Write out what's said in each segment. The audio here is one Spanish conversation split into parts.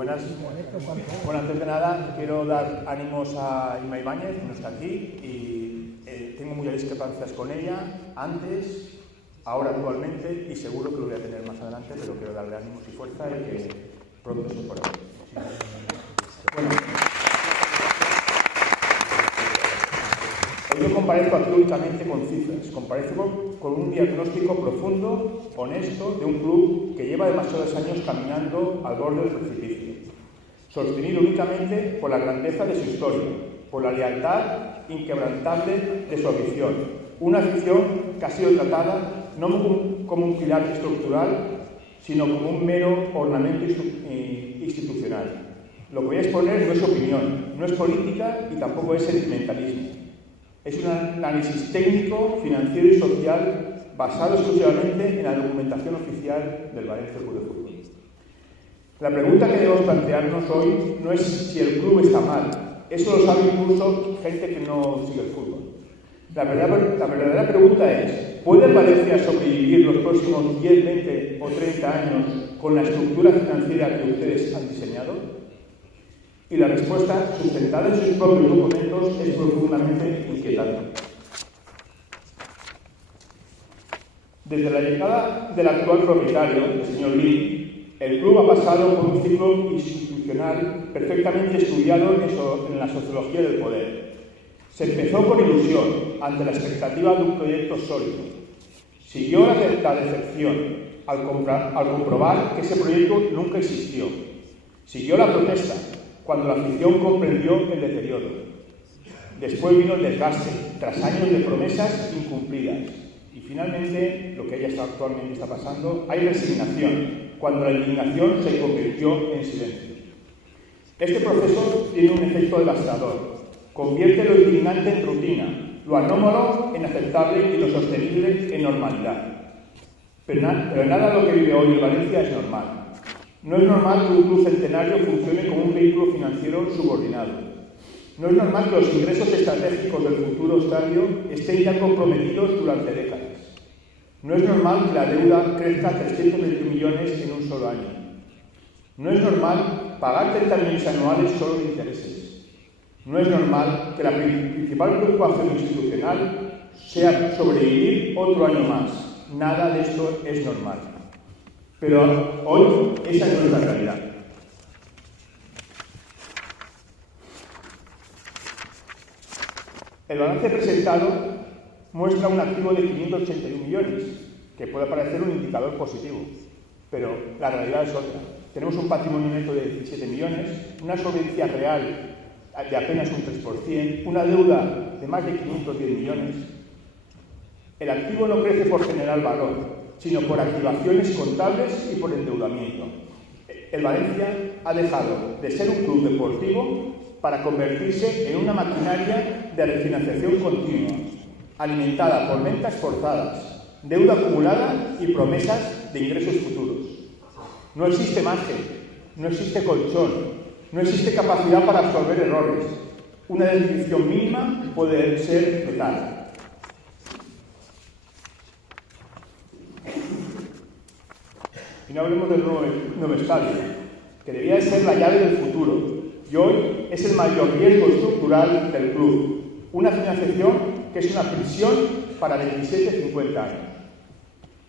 buenas. Bueno, antes de nada, quiero dar ánimos a Inma Ibáñez, que no está aquí, y tengo muchas discrepancias con ella, antes, ahora actualmente, y seguro que lo voy a tener más adelante, pero quiero darle ánimos y fuerza y que pronto se pueda. Bueno, hoy yo comparezco aquí únicamente con cifras, comparezco con un diagnóstico profundo, honesto, de un club que lleva demasiados años caminando al borde del precipicio, sostenido únicamente por la grandeza de su historia, por la lealtad inquebrantable de su afición, una afición que ha sido tratada no como un pilar estructural, sino como un mero ornamento institucional. Lo que voy a exponer no es opinión, no es política y tampoco es sentimentalismo. Es un análisis técnico, financiero y social basado exclusivamente en la documentación oficial del Valencia Club de Fútbol. La pregunta que debemos plantearnos hoy no es si el club está mal. Eso lo sabe incluso gente que no sigue el fútbol. La verdadera pregunta es: ¿puede el Valencia sobrevivir los próximos 10, 20 o 30 años con la estructura financiera que ustedes han diseñado? Y la respuesta, sustentada en sus propios documentos, es profundamente inquietante. Desde la llegada del actual propietario, el señor Lee, el club ha pasado por un ciclo institucional perfectamente estudiado en la sociología del poder. Se empezó con ilusión, ante la expectativa de un proyecto sólido. Siguió la decepción al comprobar que ese proyecto nunca existió. Siguió la protesta, cuando la afición comprendió el deterioro. Después vino el desgaste, tras años de promesas incumplidas. Y finalmente, lo que actualmente está pasando, hay resignación, cuando la indignación se convirtió en silencio. Este proceso tiene un efecto devastador. Convierte lo indignante en rutina, lo anómalo en aceptable y lo sostenible en normalidad. Pero nada de lo que vive hoy el Valencia es normal. No es normal que un club centenario funcione como un vehículo financiero subordinado. No es normal que los ingresos estratégicos del futuro estadio estén ya comprometidos durante décadas. No es normal que la deuda crezca a 320 millones en un solo año. No es normal pagar 30 millones anuales solo de intereses. No es normal que la principal preocupación institucional sea sobrevivir otro año más. Nada de esto es normal. Pero hoy esa no es la realidad. El balance presentado muestra un activo de 581 millones, que puede parecer un indicador positivo, pero la realidad es otra. Tenemos un patrimonio neto de 17 millones, una solvencia real de apenas un 3%, una deuda de más de 510 millones. El activo no crece por generar valor, sino por activaciones contables y por endeudamiento. El Valencia ha dejado de ser un club deportivo para convertirse en una maquinaria de refinanciación continua, alimentada por ventas forzadas, deuda acumulada y promesas de ingresos futuros. No existe margen, no existe colchón, no existe capacidad para absorber errores. Una desviación mínima puede ser letal. Y no hablemos del nuevo estadio, que debía de ser la llave del futuro, y hoy es el mayor riesgo estructural del club. Una financiación que es una prisión para 27-50 años.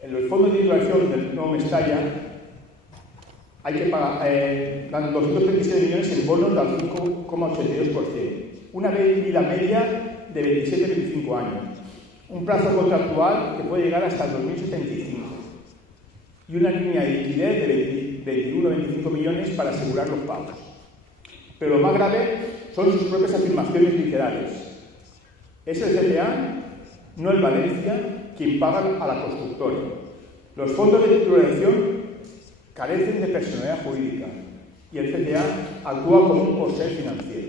En los fondos de titulación del nuevo Mestalla hay que pagar 237 millones en bonos del 5,82%. Una vida media de 27-25 años. Un plazo contractual que puede llegar hasta el 2075. Y una línea de liquidez de 21 a 25 millones para asegurar los pagos. Pero lo más grave son sus propias afirmaciones literales. Es el CTA, no el Valencia, quien paga a la constructora. Los fondos de titulación carecen de personalidad jurídica y el CTA actúa como un corcel financiero.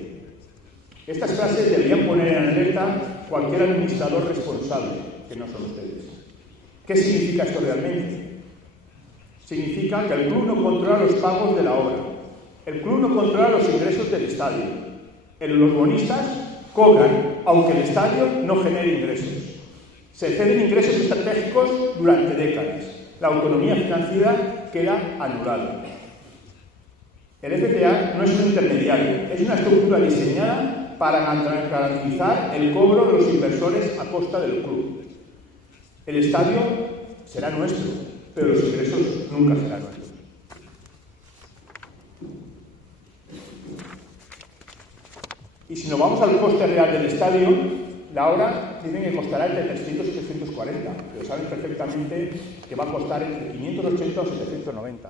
Estas frases deberían poner en alerta cualquier administrador responsable, que no son ustedes. ¿Qué significa esto realmente? Significa que el club no controla los pagos de la obra. El club no controla los ingresos del estadio. Los bonistas cobran, aunque el estadio no genere ingresos. Se ceden ingresos estratégicos durante décadas. La autonomía financiera queda anulada. El FCA no es un intermediario, es una estructura diseñada para garantizar el cobro de los inversores a costa del club. El estadio será nuestro, pero los ingresos nunca serán nuestros. Y si nos vamos al coste real del estadio, la obra dicen que costará entre 300 y 340, pero saben perfectamente que va a costar entre 580 o 790.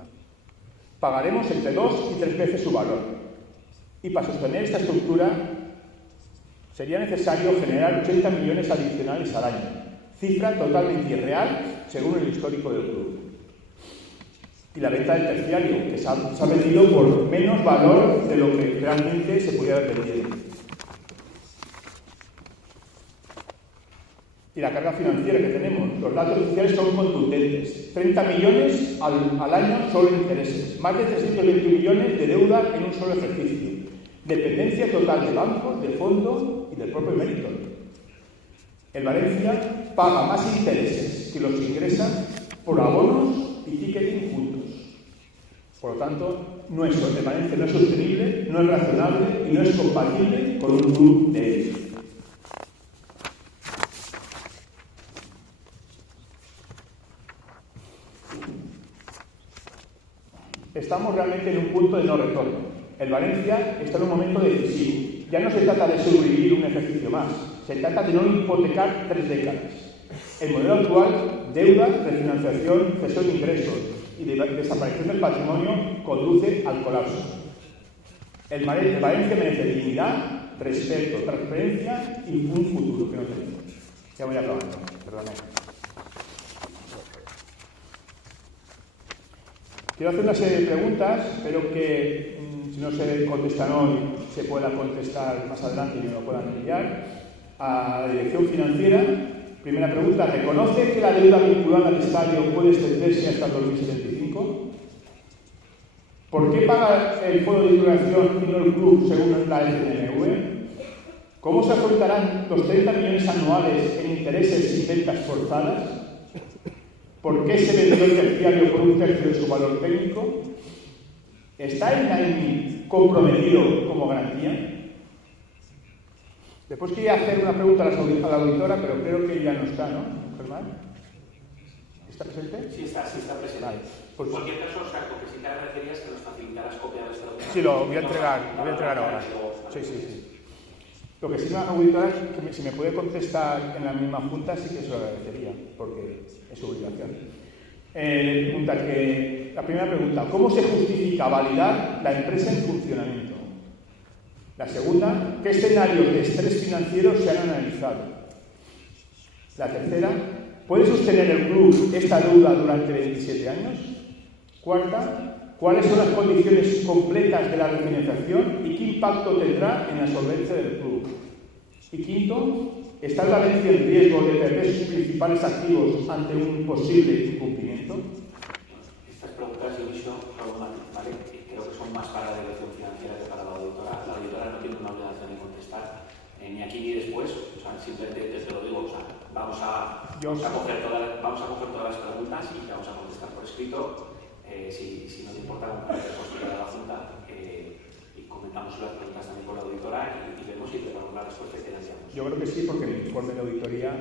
Pagaremos entre 2 y 3 veces su valor. Y para sostener esta estructura sería necesario generar 80 millones adicionales al año, cifra totalmente irreal según el histórico del club. Y la venta del terciario, que se ha vendido por menos valor de lo que realmente se podía haber vendido. Y la carga financiera que tenemos, los datos oficiales son contundentes. 30 millones al año solo en intereses, más de 320 millones de deuda en un solo ejercicio. Dependencia total de bancos, de fondo y del propio mérito. El Valencia paga más intereses que los ingresa por abonos y ticketing juntos. Por lo tanto, el Valencia no es sostenible, no es razonable y no es compatible con un club de élite. Estamos realmente en un punto de no retorno. El Valencia está en un momento decisivo. Ya no se trata de sobrevivir un ejercicio más, se trata de no hipotecar 3 décadas. El modelo actual, deuda, refinanciación, cesión de ingresos y desaparición del patrimonio, conduce al colapso. El Valencia merece dignidad, respeto, transparencia y un futuro que no tenemos. Ya voy acabando, perdóname. Quiero hacer una serie de preguntas, espero que si no se contestan hoy, se pueda contestar más adelante y me lo puedan enviar a la dirección financiera. Primera pregunta, ¿reconoce que la deuda vinculada al estadio puede extenderse hasta el 2075? ¿Por qué paga el fondo de titulación y no el club según la FNMV? ¿Cómo se afrontarán los 30 millones anuales en intereses y ventas forzadas? ¿Por qué se vendió el terciario por un tercio de su valor técnico? ¿Está el NAIMI comprometido como garantía? Después quería hacer una pregunta a la auditora, pero creo que ya no está, ¿no, Germán? ¿Está presente? Sí, está presente. Vale. Pues, en cualquier caso, Oscar, porque si te referías que nos facilitaras copia de esto. Sí, lo voy a entregar ahora. Sí. Lo que sí, la auditora, que si me puede contestar en la misma junta, sí que se lo agradecería, porque es su obligación. La primera pregunta, ¿cómo se justifica validar la empresa en funcionamiento? La segunda, ¿qué escenarios de estrés financiero se han analizado? La tercera, ¿puede sostener el club esta deuda durante 27 años? Cuarta, ¿cuáles son las condiciones completas de la refinanciación y qué impacto tendrá en la solvencia del club? Y quinto, ¿está el Valencia en riesgo de perder sus principales activos ante un posible incumplimiento? Estas preguntas yo he visto algunas, ¿vale? Creo que son más para la dirección financiera que para la auditora. La auditora no tiene una obligación de contestar ni aquí ni después. O sea, simplemente te lo digo. O sea, vamos a coger todas las preguntas y vamos a contestar por escrito. Si no te importa, con la respuesta de la Junta y comentamos las preguntas también con la auditora y vemos si tenemos la respuesta que daríamos. Yo creo que sí, porque el informe de auditoría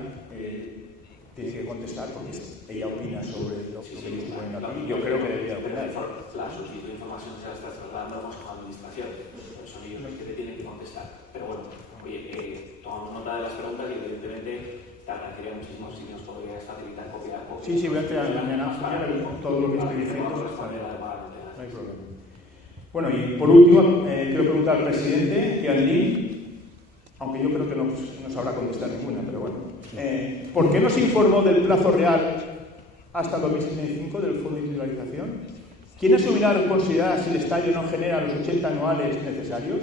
tiene que contestar, porque ella opina sobre lo que yo estoy poniendo aquí. Yo creo que debería opinar. La solicitud de información se la está trasladando al Consejo de Administración, pero son ellos los que te tienen que contestar. Pero bueno, oye, tomamos nota de las preguntas y evidentemente te agradecería muchísimo si nos podrías facilitar copia. Sí, voy a entregar mañana todo lo que estoy diciendo. No hay problema. Bueno, y por último, quiero preguntar al presidente, Yandín, aunque yo creo que no sabrá contestar ninguna, pero bueno. ¿Por qué no se informó del plazo real hasta el 2065 del fondo de titularización? ¿Quién asumirá la responsabilidad si el estadio no genera los 80 anuales necesarios?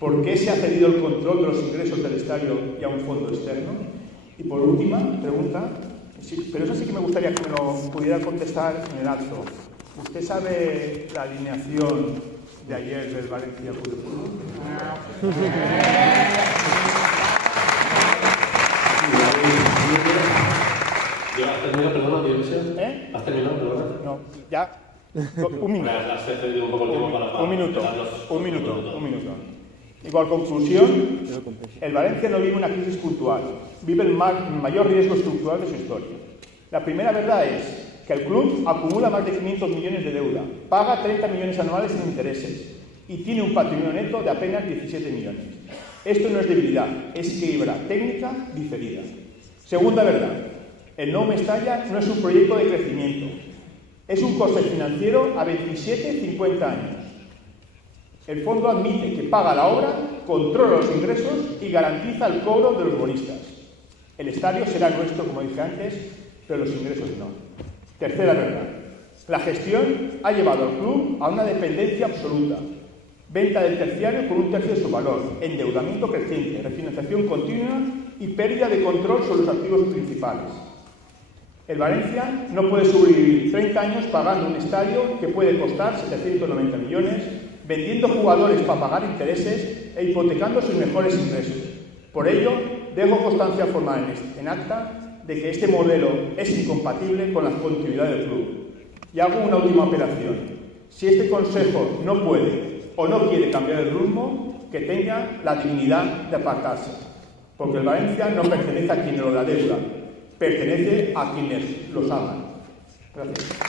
¿Por qué se ha cedido el control de los ingresos del estadio y a un fondo externo? Y por última pregunta, pero eso sí que me gustaría que me lo pudiera contestar en el acto. ¿Usted sabe la alineación de ayer del Valencia Club de Fútbol? ¿Has terminado, perdona, Dionisio? ¿Eh? ¿Has terminado, perdona? No, ya Un minuto. Un minuto. Igual conclusión, el Valencia no vive una crisis puntual, vive el mayor riesgo estructural de su historia. La primera verdad es que el club acumula más de 500 millones de deuda, paga 30 millones anuales en intereses y tiene un patrimonio neto de apenas 17 millones. Esto no es debilidad, es quiebra técnica diferida. Segunda verdad, el Nou Mestalla no es un proyecto de crecimiento, es un coste financiero a 27-50 años. El fondo admite que paga la obra, controla los ingresos y garantiza el cobro de los bonistas. El estadio será nuestro, como dije antes, pero los ingresos no. Tercera verdad, la gestión ha llevado al club a una dependencia absoluta. Venta del terciario con un tercio de su valor, endeudamiento creciente, refinanciación continua y pérdida de control sobre los activos principales. El Valencia no puede sobrevivir 30 años pagando un estadio que puede costar 790 millones, vendiendo jugadores para pagar intereses e hipotecando sus mejores ingresos. Por ello, dejo constancia formal en acta de que este modelo es incompatible con la continuidad del club. Y hago una última apelación. Si este Consejo no puede o no quiere cambiar el rumbo, que tenga la dignidad de apartarse. Porque el Valencia no pertenece a quienes lo adeudan, pertenece a quienes los aman. Gracias.